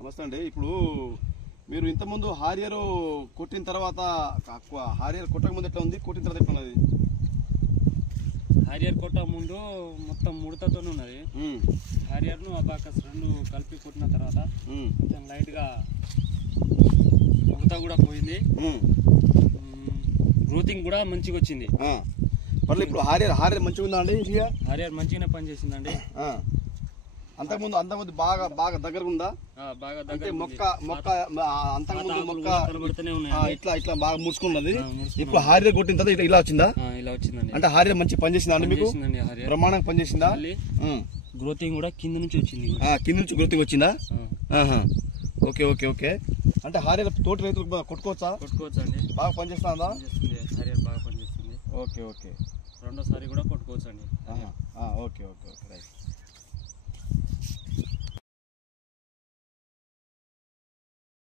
నమస్తే అండి. ఇప్పుడు మీరు ఇంతకుముందు హారియర్ కొట్టిన తర్వాత హారియర్ కొట్టక ముందు ఎట్లా ఉంది, కొట్టిన తర్వాత ఎట్లా ఉన్నది? హారియర్ కొట్ట ముందు మొత్తం ముడతతోనే ఉన్నది. హారియర్ను అబాకస్ రెండు కలిపి కొట్టిన తర్వాత కొంచెం లైట్గా ముడత కూడా పోయింది, గ్రోతింగ్ కూడా మంచిగా వచ్చింది. మళ్ళీ ఇప్పుడు హారియర్ మంచిగా ఉందా అండి? హారియర్ మంచిగానే పనిచేసిందండి. అంతకుముందు బాగా బాగా దగ్గరగా ఉందా? బాగా అంటే మొక్క అంతకుముందు మొక్క ఇట్లా ఇట్లా బాగా ముడుచుకున్నది. ఇప్పుడు హారియర్ కొట్టిన తర్వాత ఇలా వచ్చిందా? ఇలా వచ్చిందండి. అంటే హారియర్ మంచి పనిచేసిందా అండి? మీకు బ్రహ్మాండంగా పనిచేసిందా? గ్రోతింగ్ కూడా కింద నుంచి వచ్చింది. కింద నుంచి గ్రోతింగ్ వచ్చిందా? Okay okay okay. అంటే హారియర్ తోటి రైతులకు కొట్టుకోవచ్చా? కొట్టుకోవచ్చు అండి. బాగా పనిచేస్తుందా? హారియర్ బాగా పనిచేస్తుంది. Okay okay. రెండోసారి కూడా కొట్టుకోవచ్చు అండి. Okay okay okay right.